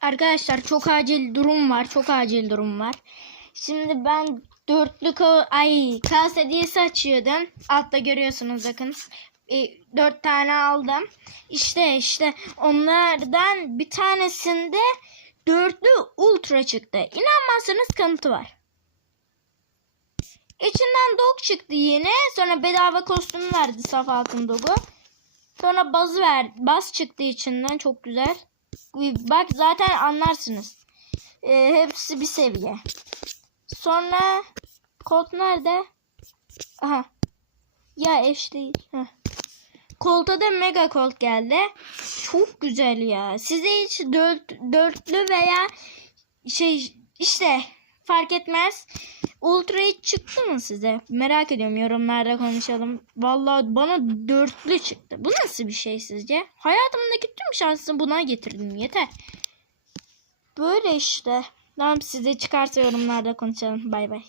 Arkadaşlar çok acil durum var. Çok acil durum var. Şimdi ben dörtlü ay kas hediyesi açıyordum. Altta görüyorsunuz bakın. E, dört tane aldım. İşte işte onlardan bir tanesinde dörtlü ultra çıktı. İnanmazsanız kanıtı var. İçinden dog çıktı yine. Sonra bedava kostüm verdi saf altın dogu. Sonra bazı ver, baz çıktı içinden çok güzel. Bak zaten anlarsınız. Ee, hepsi bir seviye. Sonra Colt nerede? Aha. Ya eş değil. Heh. Colt'a da Mega Colt geldi. Çok güzel ya. Size hiç dört, dörtlü veya şey işte fark etmez. Ultra çıktı mı size? Merak ediyorum yorumlarda konuşalım. Vallahi bana dörtlü çıktı. Bu nasıl bir şey sizce? Hayatımdaki tüm şansımı buna getirdim yeter. Böyle işte. Tamam size çıkarsa yorumlarda konuşalım. Bay bay.